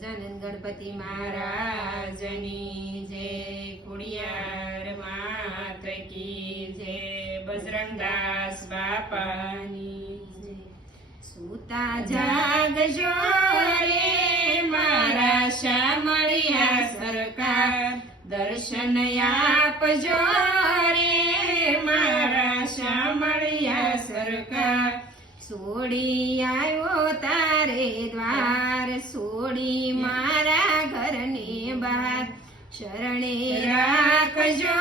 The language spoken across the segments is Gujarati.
ગજાનંદ ગણપતિ મહારાજની જય, ખોડિયાર માત કી જય, બજરંગદાસ બાપાની જય। સૂતા જાગજો રે મારા શામળિયા સરકાર, દર્શન આપજો રે મારા શામળિયા સરકાર। સોડી આવ્યો તારે દ્વાર, સોડી મારા ઘરને બહાર, શરણે રાખજો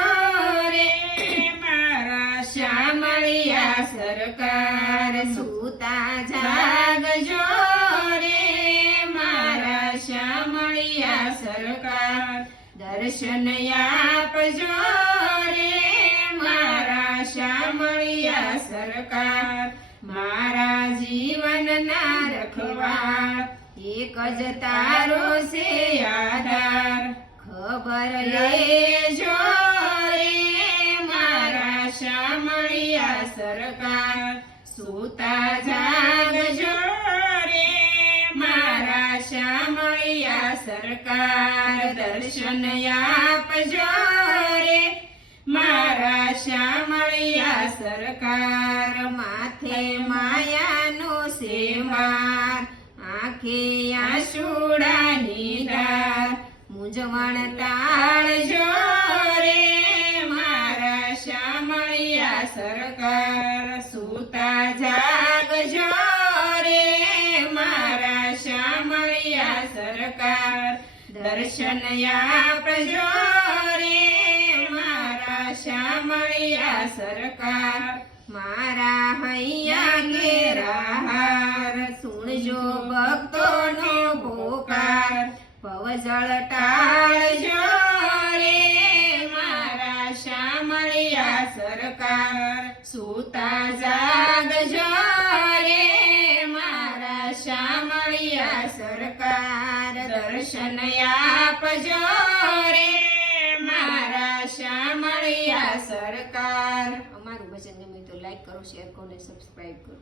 રે મારા શામળિયા સરકાર। સૂતા જાગજો રે મારા શામળિયા સરકાર, દર્શન આપજો રે મારા શામળિયા સરકાર। મારા જીવનના રખવાળ એક જ તારો છે આધાર, ખબર લેજો રે મારા શામળિયા સરકાર। સૂતા જાગજો રે મારા શામળિયા સરકાર, દર્શન આપજો રે મારા શામળિયા સરકાર। માથે માયાનો સેવાર, આંખે આંસુડાની ધાર, મૂંઝવણ ટાળજો રે મારા શામળિયા સરકાર। સૂતા જાગજો રે મારા શામળિયા સરકાર, દર્શન આપજો રે મારા શામળિયા સરકાર। મારા હૈયા ઘેરા હાર, સુણજો ભક્તોનો પોકાર, પવજળ ટાળજો રે મારા શામળિયા સરકાર। સૂતા જાગજો રે મારા શામળિયા સરકાર, દર્શન આપજો રે મારા શામળિયા સરકાર। અમારું ભજન ગમે તો લાઈક કરો, શેર કરો ને સબસ્ક્રાઈબ કરો।